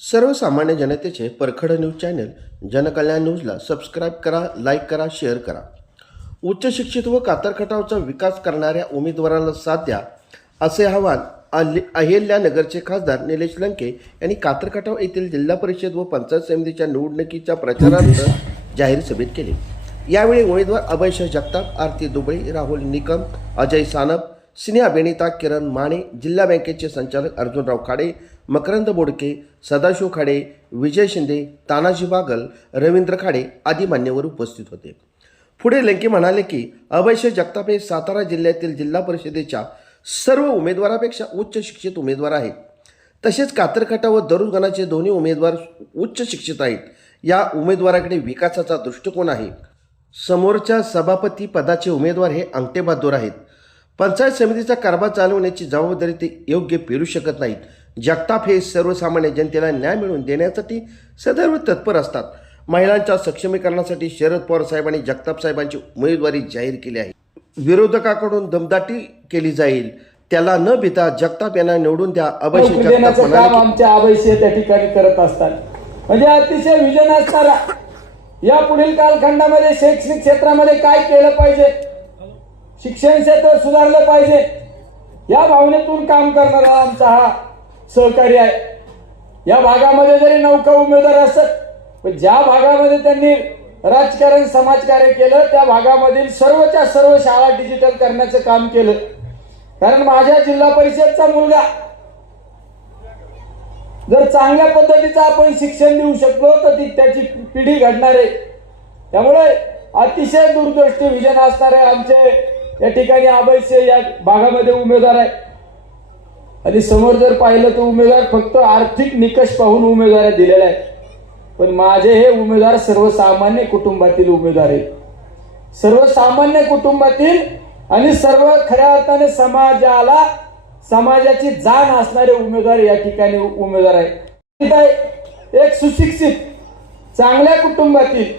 सर्वसामान्य जनतेचे परखड न्यूज चॅनल जनकल्याण न्यूजला सबस्क्राईब करा, लाईक करा, शेअर करा. उच्च शिक्षित व कातरखटावचा विकास करणाऱ्या उमेदवाराला साथ द्या, असे आवाहन अहिल्यानगरचे खासदार निलेश लंके यांनी कातरखटाव येथील जिल्हा परिषद व पंचायत समितीच्या निवडणुकीच्या प्रचारार्थ जाहीर सभेत केले. यावेळी उमेदवार अभयशा जगताप, आरती दुबळे, राहुल निकम, अजय सानप, सिने अभिनेता किरण माने, जिल्हा बँकेचे संचालक अर्जुनराव खाडे, मकरंद बोडके, सदाशिव खाडे, विजय शिंदे, तानाजी बागल, रवींद्र खाडे आदी मान्यवर उपस्थित होते. पुढे लंके म्हणाले की अभयशा जगताप हे सातारा जिल्ह्यातील जिल्हा परिषदेच्या सर्व उमेदवारापेक्षा उच्च शिक्षित उमेदवार आहेत. तसेच कातरखटाव व दरुणगणाचे दोन्ही उमेदवार उच्च शिक्षित आहेत. या उमेदवाराकडे विकासाचा दृष्टिकोन आहे. समोरच्या सभापती पदाचे उमेदवार हे अंगठेबहाद्दूर आहेत. पंचायत समितीचा कारभार चालवण्याची जबाबदारी ते योग्य पेलू शकत नाहीत. जगताप हे सर्वसामान्य जनतेला न्याय मिळवून देण्यासाठी सदैव तत्पर असतात. महिलांच्या सक्षमीकरणासाठी शरद पवार साहेबांनी जगताप साहेबांची उमेदवारी जाहीर केली आहे. विरोधकाकडून दमदाटी केली जाईल, त्याला न भिता जगताप यांना निवडून द्या. अभयशा जगताप काम आमच्या अभयशा त्या ठिकाणी करत असतात. म्हणजे अतिशय विजन असणारा या पुढील कालखंडामध्ये शैक्षणिक क्षेत्रामध्ये काय केलं पाहिजे, शिक्षण क्षेत्र सुधारलं पाहिजे, या भावनेतून काम करणारा आमचा हा सहकारी आहे. या भागामध्ये जरी नौका उमेदवार असत, पण ज्या भागामध्ये त्यांनी राजकारण समाजकार्य केलं त्या भागामधील सर्वच्या सर्व शाळा डिजिटल करण्याचं काम केलं. कारण माझ्या जिल्हा परिषदचा मुलगा जर चांगल्या पद्धतीचं आपण शिक्षण देऊ शकलो तर त्याची पिढी घडणार आहे. त्यामुळे अतिशय दूरदृष्टी विजन असणारे आमचे या ठिकाणी अभयशा या भागामध्ये उमेदवार आहे. आणि समोर जर पाहिलं तर उमेदवार फक्त आर्थिक निकष पाहून उमेदवार दिलेला आहे. पण माझे हे उमेदवार सर्वसामान्य कुटुंबातील उमेदवार आहेत. सर्वसामान्य कुटुंबातील आणि सर्व खऱ्या अर्थाने समाजाची जाण असणारे उमेदवार या ठिकाणी उमेदवार आहेत. एक सुशिक्षित चांगल्या कुटुंबातील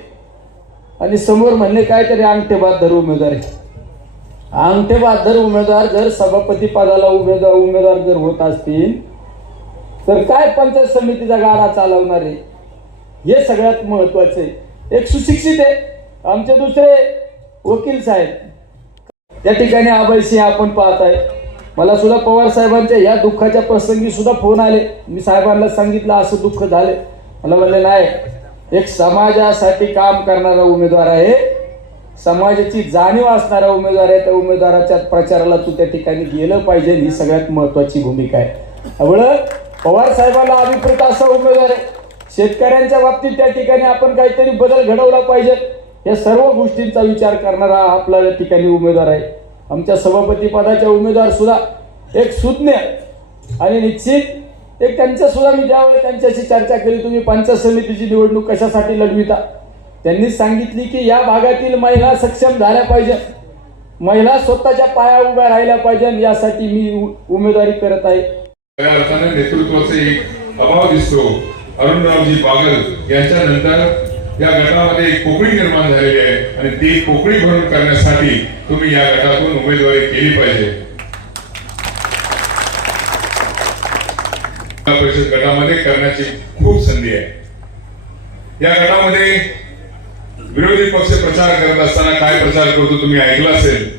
आणि समोर म्हणले काहीतरी अंगठेबहाद्दूर उमेदवार आहे. अंगठेबहाद्दूर उमेदवार जर सभापती पदाला उमेदवार जर होत असतील तर काय पंचायत समितीचा गाडा चालवणार आहे हे सगळ्यात महत्वाचे. एक सुशिक्षित आहे. आमचे दुसरे वकील साहेब त्या ठिकाणी अभयशा आपण पाहत आहे. मला सुद्धा पवार साहेबांच्या या दुःखाच्या प्रसंगी सुद्धा फोन आले. मी साहेबांना सांगितलं असं दुःख झाले. मला म्हणले नाही, एक समाजासाठी काम करणारा उमेदवार आहे, समाजाची जाणीव असणारा उमेदवार आहे. त्या उमेदवाराच्या प्रचाराला तू त्या ठिकाणी गेलं पाहिजे, ही सगळ्यात महत्वाची भूमिका आहे. त्यामुळं पवार साहेबांना अभिप्रेत असा उमेदवार आहे. शेतकऱ्यांच्या बाबतीत त्या ठिकाणी आपण काहीतरी बदल घडवला पाहिजे, या सर्व गोष्टींचा विचार करणारा आपला या ठिकाणी उमेदवार आहे. आमच्या सभापती पदाच्या उमेदवार सुद्धा एक सुज्ञ आणि निश्चित एक त्यांच्या सुद्धा मी ज्यावेळी त्यांच्याशी चर्चा केली, तुम्ही पंचायत समितीची निवडणूक कशासाठी लढविता, त्यांनी सांगितली की या भागातील महिला सक्षम झाल्या पाहिजे, महिला स्वतःच्या पाया उभ्या राहिल्या पाहिजे, यासाठी मी उमेदवारी करत आहे. नेतृत्वाचा एक अभाव दिसतो. अरुणरावजी बागल यांच्यानंतर या गटामध्ये एक पोकळी निर्माण झालेली आहे आणि ती पोकळी भरून करण्यासाठी तुम्ही या गटातून उमेदवारी केली पाहिजे. परिषद गटामध्ये करण्याची खूप संधी आहे. या गटामध्ये विरोधी पक्ष प्रचार करत असताना काय प्रचार करतो तुम्ही ऐकलं असेल.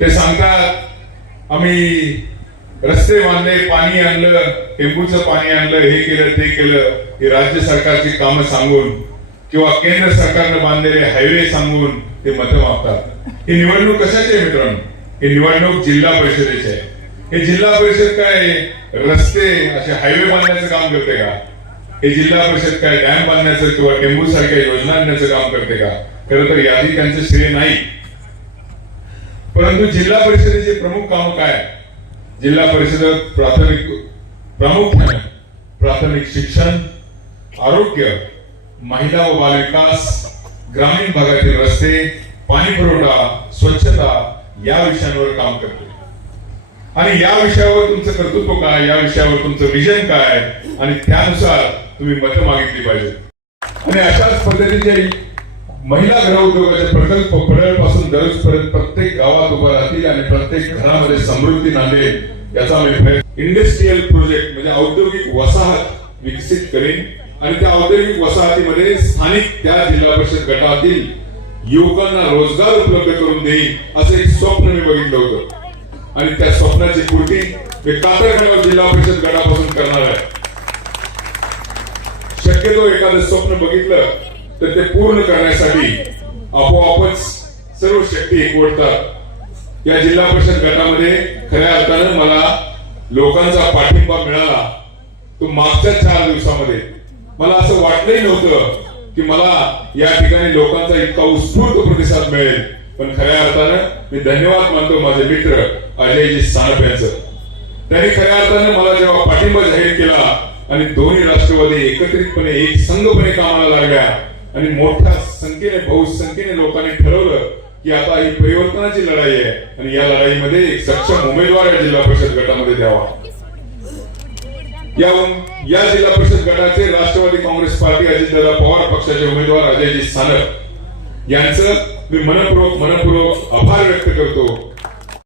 ते सांगतात आम्ही रस्ते बांधले, पाणी आणलं, टेंबूचं पाणी आणलं, हे केलं ते केलं, ही राज्य सरकारची कामं सांगून किंवा केंद्र सरकारनं बांधलेले हायवे सांगून ते मतं मागतात. ही निवडणूक कशाची आहे मित्रांनो? ही निवडणूक जिल्हा परिषदेची आहे. हे जिल्हा परिषद काय रस्ते असे हायवे बांधण्याचं काम करते का? हे जिल्हा परिषद काय डॅम बांधण्याचं किंवा टेंबू सारख्या योजना आणण्याचं काम करते का? खरं तर यादी त्यांचं श्रेय नाही. परंतु जिल्हा परिषदेचे प्रमुख काम काय? जिल्हा परिषद प्रामुख्याने प्राथमिक शिक्षण, आरोग्य, महिला व बालविकास, ग्रामीण भागातील रस्ते, पाणी पुरवठा, स्वच्छता या विषयांवर काम करते. आणि या विषयावर तुमचं कर्तृत्व काय, या विषयावर तुमचं विजन काय, आणि त्यानुसार तुम्ही मतं मागितली पाहिजे. आणि अशाच पद्धतीचे महिला गृह उद्योगाचे प्रकल्प पडळपासून दररोजपर्यंत प्रत्येक गावात उभा राहतील आणि प्रत्येक घरामध्ये समृद्धी नांदेल याचा मी प्रयत्न. इंडस्ट्रियल प्रोजेक्ट म्हणजे औद्योगिक वसाहत विकसित करेन आणि त्या औद्योगिक वसाहतीमध्ये स्थानिक त्या जिल्हा परिषद गटातील युवकांना रोजगार उपलब्ध करून देईन असं एक स्वप्न मी बघितलं होतं आणि त्या स्वप्नाची पूर्ती मी कातरखाण्यावर जिल्हा परिषद गटापासून करणार आहे. शक्यतो एखादं स्वप्न बघितलं तर ते पूर्ण करण्यासाठी आपोआपच सर्व शक्ती एकवटतात. या जिल्हा परिषद गटामध्ये खऱ्या अर्थानं मला लोकांचा पाठिंबा मिळाला तो मागच्या 4 दिवसामध्ये. मला असं वाटलंही नव्हतं की मला या ठिकाणी लोकांचा इतका उत्स्फूर्त प्रतिसाद मिळेल, पण खऱ्या अर्थानं मी धन्यवाद मानतो माझे मित्र अजयजी सानप यांचं. त्यांनी खऱ्या अर्थानं मला जेव्हा पाठिंबा जाहीर केला आणि दोन्ही राष्ट्रवादी एकत्रितपणे एक संघपणे कामाला लागल्या आणि मोठ्या संख्येने बहुसंख्येने लोकांनी ठरवलं की आता ही परिवर्तनाची लढाई आहे आणि या लढाईमध्ये एक सक्षम उमेदवार या जिल्हा परिषद गटामध्ये द्यावा. या जिल्हा परिषद गटाचे राष्ट्रवादी काँग्रेस पार्टी अजितदादा पवार पक्षाचे उमेदवार अजयजी सानप यांचं मी मनपूर्वक आभार व्यक्त करतो